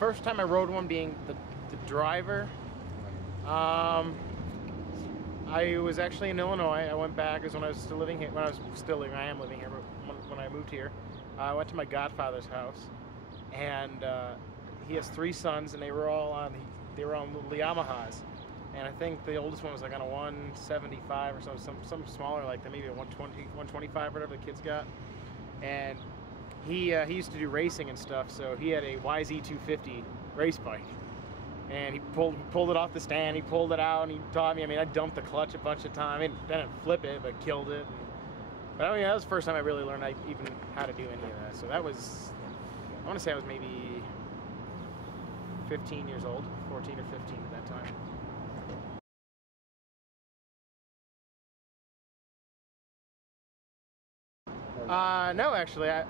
first time I rode one being the driver. I was actually in Illinois. I went back as when I was still living here. When I was still living, I am living here. But when I moved here, I went to my godfather's house, and he has 3 sons, and they were all on little Yamahas. And I think the oldest one was like on a 175 or some smaller like that, maybe a 120, 125, whatever the kids got. And he used to do racing and stuff, so he had a YZ250 race bike. And he pulled it off the stand, he pulled it out, and he taught me. I mean, I dumped the clutch a bunch of times. I mean, didn't flip it, but killed it. But I mean, that was the first time I really learned even how to do any of that. So that was, I want to say I was maybe 15 years old, 14 or 15 at that time. No, actually, I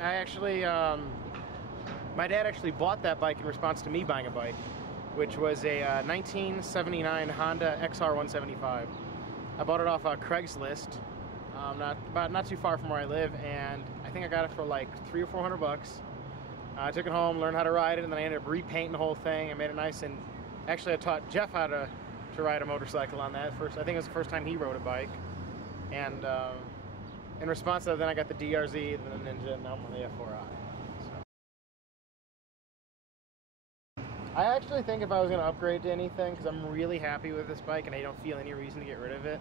actually, my dad actually bought that bike in response to me buying a bike, which was a 1979 Honda XR175. I bought it off Craigslist, not too far from where I live, and I think I got it for like $300 or $400. I took it home, learned how to ride it, and then I ended up repainting the whole thing. I made it nice, and actually I taught Jeff how to ride a motorcycle on that. I think it was the first time he rode a bike, and in response to that, then I got the DRZ, and then the Ninja, and now I'm on the F4i. I actually think if I was going to upgrade to anything, because I'm really happy with this bike and I don't feel any reason to get rid of it,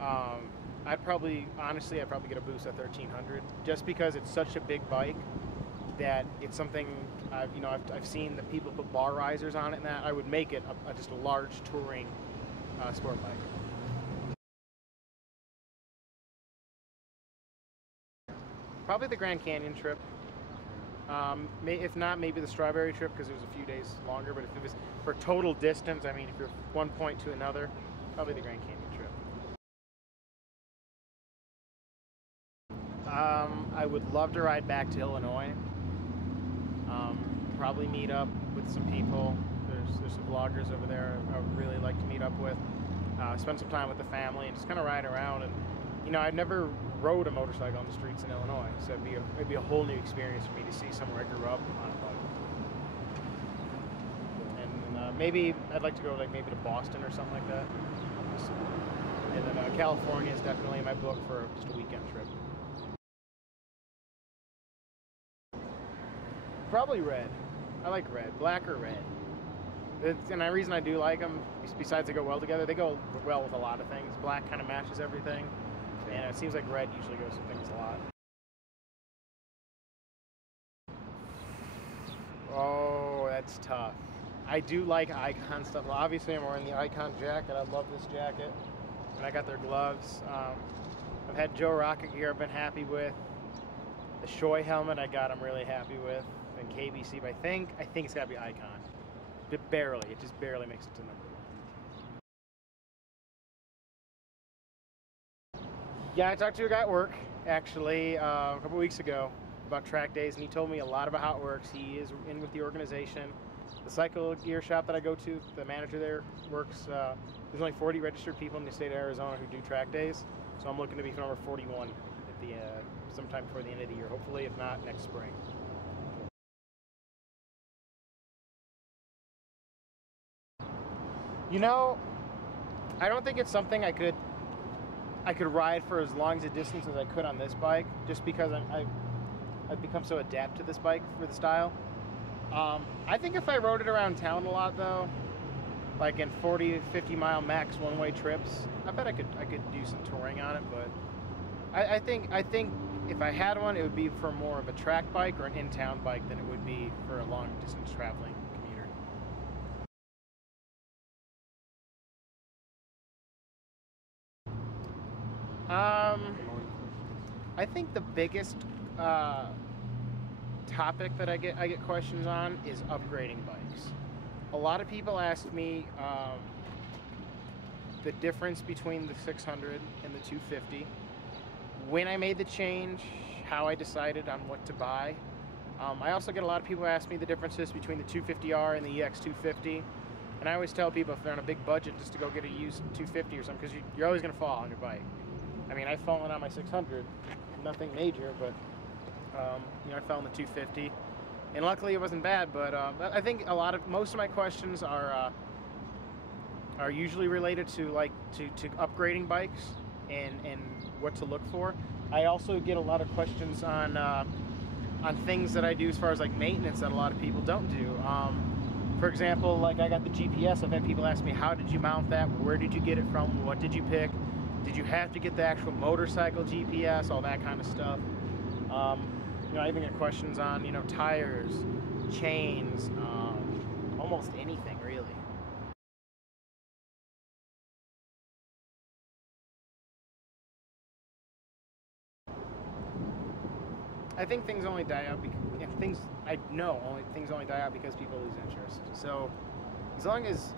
I'd probably get a Boost at 1300, just because it's such a big bike that it's something I've seen that people put bar risers on it, and that I would make it just a large touring sport bike. Probably the Grand Canyon trip. If not, maybe the Strawberry trip, because it was a few days longer. But if it was for total distance, I mean, if you're one point to another, probably the Grand Canyon trip. I would love to ride back to Illinois. Probably meet up with some people. There's some vloggers over there I would really like to meet up with. Spend some time with the family and just kind of ride around. And I've never rode a motorcycle on the streets in Illinois, so it'd be a whole new experience for me to see somewhere I grew up on a bike. And maybe I'd like to go maybe to Boston or something like that. And then California is definitely in my book for just a weekend trip. Probably red. I like red, black or red. And the reason I do like them, besides they go well together, they go well with a lot of things. Black kind of matches everything. And it seems like red usually goes with things a lot. Oh, that's tough. I do like Icon stuff. Well, obviously, I'm wearing the Icon jacket. I love this jacket. And I got their gloves. I've had Joe Rocket gear I've been happy with. The Shoei helmet I got I'm really happy with. And KBC, but I think it's got to be Icon. It just barely makes it to number 1. Yeah, I talked to a guy at work, actually, a couple weeks ago about track days, and he told me a lot about how it works. He is in with the organization. The cycle gear shop that I go to, the manager there works, there's only 40 registered people in the state of Arizona who do track days, so I'm looking to be number 41 at the sometime before the end of the year, hopefully, if not next spring. I don't think it's something I could ride for as long as a distance as I could on this bike, just because I've become so adept to this bike for the style. I think if I rode it around town a lot, though, like in 40 to 50 mile max one-way trips, I bet I could do some touring on it. But I think if I had one, it would be for more of a track bike or an in-town bike than it would be for a long distance traveling commuter. I think the biggest topic that I get questions on is upgrading bikes. A lot of people ask me the difference between the 600 and the 250. When I made the change, how I decided on what to buy. I also get a lot of people ask me the differences between the 250R and the EX250. And I always tell people if they're on a big budget just to go get a used 250 or something, because you're always going to fall on your bike. I mean, I've fallen on my 600, nothing major, but I fell on the 250. And luckily it wasn't bad, but I think most of my questions are usually related to to upgrading bikes and what to look for. I also get a lot of questions on things that I do as far as like maintenance that a lot of people don't do. For example, like I got the GPS. I've had people ask me, how did you mount that? Where did you get it from? What did you pick? Did you have to get the actual motorcycle GPS? All that kind of stuff. You know, I even get questions on, you know, tires, chains, almost anything really. I think things only die out because things only die out because people lose interest. So as long as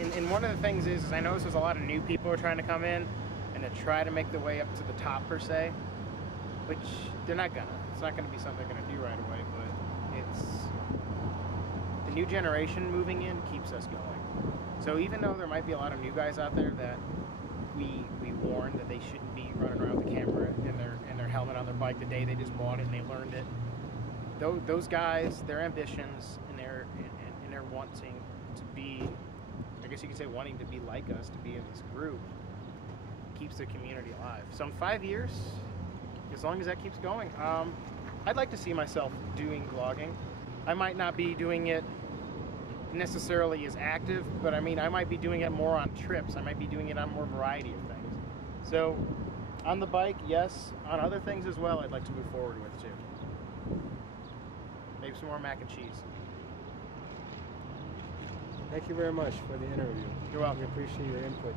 and one of the things is I notice there's a lot of new people who are trying to come in and to try to make their way up to the top per se, which they're not gonna. It's not gonna be something they're gonna do right away, but it's the new generation moving in keeps us going. So even though there might be a lot of new guys out there that we warn that they shouldn't be running around with the camera and their helmet on their bike the day they just bought it and they learned it, those guys, their ambitions and their wanting to be, I guess you could say wanting to be like us, to be in this group, keeps the community alive. So in 5 years, as long as that keeps going, I'd like to see myself doing vlogging. I might not be doing it necessarily as active, but I mean, I might be doing it more on trips. I might be doing it on more variety of things. So on the bike, yes. On other things as well, I'd like to move forward with too. Maybe some more mac and cheese. Thank you very much for the interview. You're welcome. We appreciate your input.